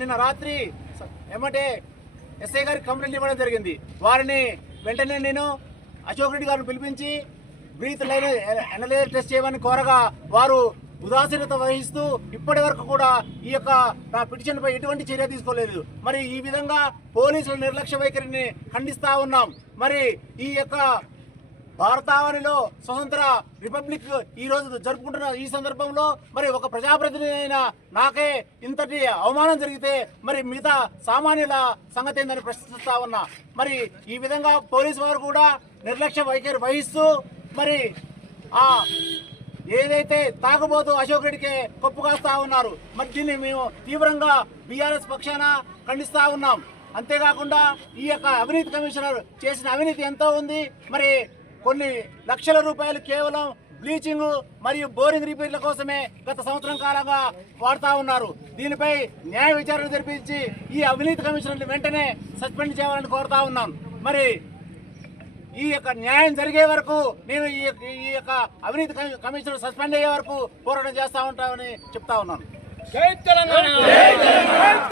నిన్న రాత్రి ఏమంటే ఎస్ఐ గారికి కంప్లైంట్ ఇవ్వడం జరిగింది. వారిని వెంటనే నేను అశోక్ రెడ్డి గారిని పిలిపించి బ్రీత్ లైన్ ఎనలైజర్ టెస్ట్ చేయమని కోరగా వారు ఉదాసీనత వహిస్తూ ఇప్పటి వరకు కూడా ఈ యొక్క నా పిటిషన్ పై ఎటువంటి చర్య తీసుకోలేదు. మరి ఈ విధంగా పోలీసుల నిర్లక్ష్య వైఖరిని ఖండిస్తా ఉన్నాం. మరి ఈ యొక్క భారతావనిలో స్వతంత్ర రిపబ్లిక్ ఈ రోజు జరుపుకుంటున్న ఈ సందర్భంలో మరి ఒక ప్రజాప్రతినిధి అయిన నాకే ఇంతటి అవమానం జరిగితే మరి మిగతా సామాన్యుల సంగతి ఏందని ప్రశ్నిస్తా ఉన్నా. మరి ఈ విధంగా పోలీసు వారు కూడా నిర్లక్ష్య వైఖరి వహిస్తూ మరి ఆ ఏదైతే తాగబోతూ అశోక్ రెడ్డికే కొప్పు కాస్తా ఉన్నారు. మరి దీన్ని మేము తీవ్రంగా బీఆర్ఎస్ పక్షాన ఖండిస్తా ఉన్నాం. అంతేకాకుండా ఈ యొక్క అవినీతి కమిషనర్ చేసిన అవినీతి ఎంతో ఉంది. మరి కొన్ని లక్షల రూపాయలు కేవలం బ్లీచింగ్ మరియు బోరింగ్ రిపేర్ల కోసమే గత సంవత్సరం కాలంగా వాడుతూ ఉన్నారు. దీనిపై న్యాయ విచారణ జరిపించి ఈ అవినీతి కమిషనర్ని వెంటనే సస్పెండ్ చేయాలని కోరుతా ఉన్నాను. మరి ఈ యొక్క న్యాయం జరిగే వరకు నేను ఈ యొక్క అవినీతి కమిషనర్ సస్పెండ్ అయ్యే వరకు పోరాటం చేస్తా ఉంటామని చెప్తా ఉన్నాను. జై తెలంగాణ.